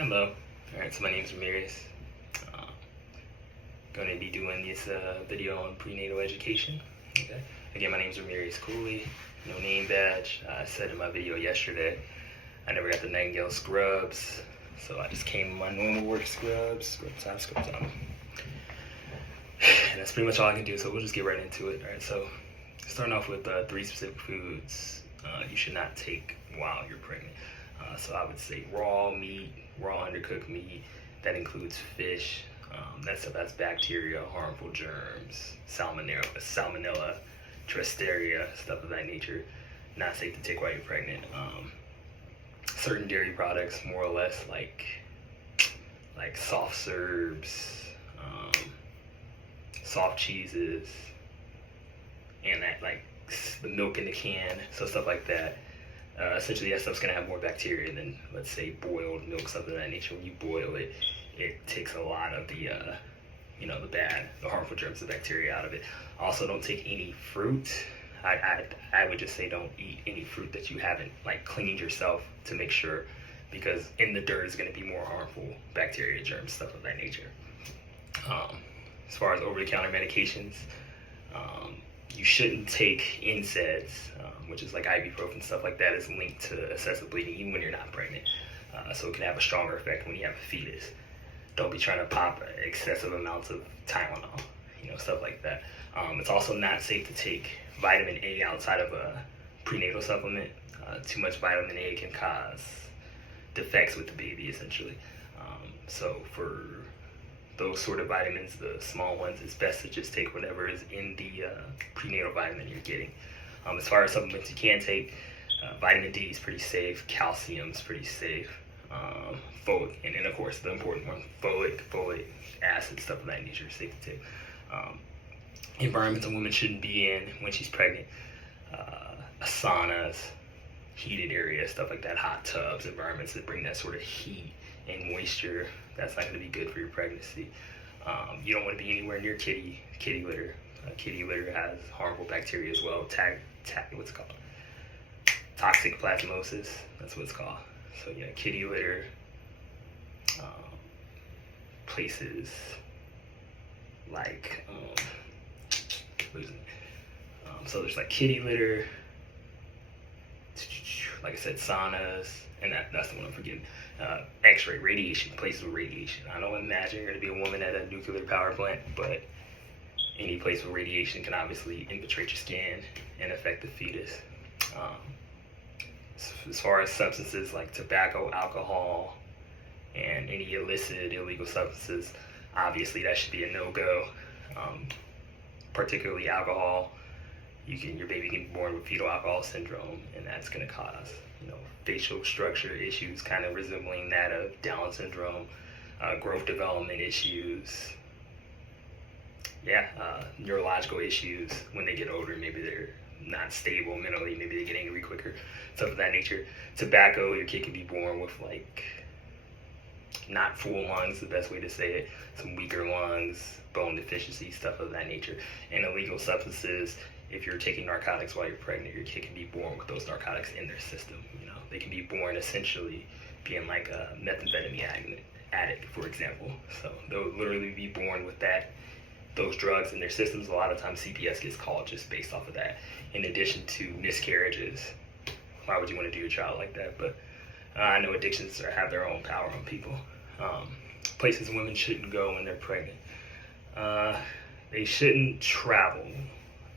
Hello. Alright, so my name is Ramirez. Going to be doing this video on prenatal education. Okay. Again, my name is Ramirez Cooley. No name badge. I said in my video yesterday, I never got the Nightingale scrubs, so I just came in my normal work scrubs. Scrubs on. And that's pretty much all I can do, so we'll just get right into it. Alright, so starting off with 3 specific foods you should not take while you're pregnant. So I would say raw meat, raw undercooked meat. That includes fish. That stuff has bacteria, harmful germs, salmonella, tristeria, stuff of that nature. Not safe to take while you're pregnant. Certain dairy products, more or less, like soft serves, soft cheeses, and that the milk in the can, so stuff like that. Essentially, that stuff's gonna have more bacteria than, let's say, boiled milk, something of that nature. When you boil it, it takes a lot of the harmful germs, the bacteria out of it. Also, don't take any fruit. I would just say don't eat any fruit that you haven't cleaned yourself to make sure, because in the dirt is going to be more harmful bacteria, germs, stuff of that nature. As far as over-the-counter medications, you shouldn't take NSAIDs, which is like ibuprofen, stuff like that, is linked to excessive bleeding even when you're not pregnant. So it can have a stronger effect when you have a fetus. Don't be trying to pop excessive amounts of Tylenol, stuff like that. It's also not safe to take vitamin A outside of a prenatal supplement. Too much vitamin A can cause defects with the baby, essentially. So for those sort of vitamins, the small ones, it's best to just take whatever is in the prenatal vitamin you're getting. As far as supplements you can take, vitamin D is pretty safe, calcium's pretty safe, folic, and then of course the important one, folic acid, stuff of that nature is safe to take. Environments a woman shouldn't be in when she's pregnant, saunas, heated areas, stuff like that, hot tubs, environments that bring that sort of heat and moisture. That's not going to be good for your pregnancy. You don't want to be anywhere near kitty litter. Kitty litter has harmful bacteria as well. What's it called? Toxic plasmosis. That's what it's called. So yeah, kitty litter. Places like so there's kitty litter. Like I said, saunas, and that's the one I'm forgetting. X-ray, radiation, places with radiation. I don't imagine you're going to be a woman at a nuclear power plant, but any place with radiation can obviously infiltrate your skin and affect the fetus. As far as substances like tobacco, alcohol, and any illicit, illegal substances, obviously that should be a no-go. Particularly alcohol. Your baby can be born with fetal alcohol syndrome, and that's going to cause, facial structure issues kind of resembling that of Down syndrome, growth development issues, neurological issues when they get older. Maybe they're not stable mentally, maybe they get angry quicker, stuff of that nature. Tobacco, your kid can be born with not full lungs, the best way to say it, some weaker lungs, bone deficiency, stuff of that nature. And illegal substances, if you're taking narcotics while you're pregnant, your kid can be born with those narcotics in their system. They can be born essentially being like a methamphetamine addict, for example. So they'll literally be born with those drugs in their systems. A lot of times CPS gets called just based off of that. In addition to miscarriages, why would you want to do your child like that? But I know addictions have their own power on people. Places women shouldn't go when they're pregnant. They shouldn't travel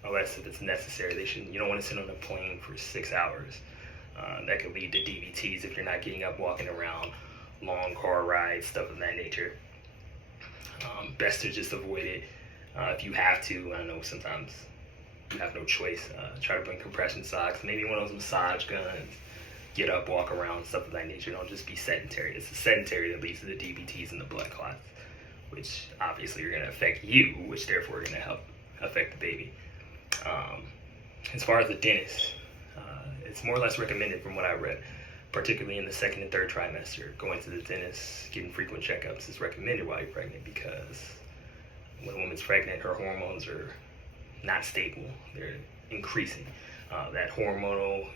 unless it's necessary. You don't want to sit on a plane for 6 hours. That could lead to DVTs if you're not getting up, walking around, long car rides, stuff of that nature. Best to just avoid it. If you have to, I know sometimes you have no choice. Try to bring compression socks, maybe one of those massage guns. Get up, walk around, stuff of that nature. Don't just be sedentary. It's the sedentary that leads to the DVTs and the blood clots, which obviously are going to affect you, which therefore are going to help affect the baby. As far as the dentist, it's more or less recommended from what I read, particularly in the 2nd and 3rd trimester. Going to the dentist, getting frequent checkups is recommended while you're pregnant, because when a woman's pregnant, her hormones are not stable. They're increasing. That hormonal,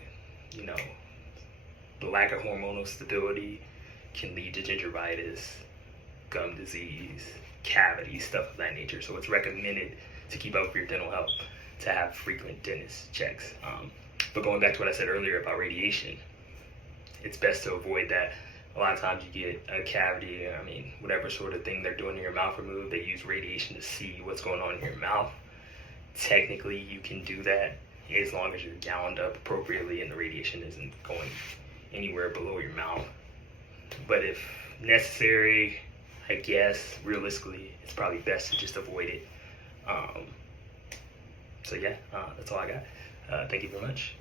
the lack of hormonal stability can lead to gingivitis, gum disease, cavities, stuff of that nature. So it's recommended to keep up with your dental health, to have frequent dentist checks. But going back to what I said earlier about radiation, it's best to avoid that. A lot of times you get a cavity, whatever sort of thing they're doing in your mouth removed, they use radiation to see what's going on in your mouth. Technically, you can do that as long as you're gowned up appropriately and the radiation isn't going anywhere below your mouth. But if necessary, I guess, realistically, it's probably best to just avoid it. So yeah, that's all I got. Thank you very much.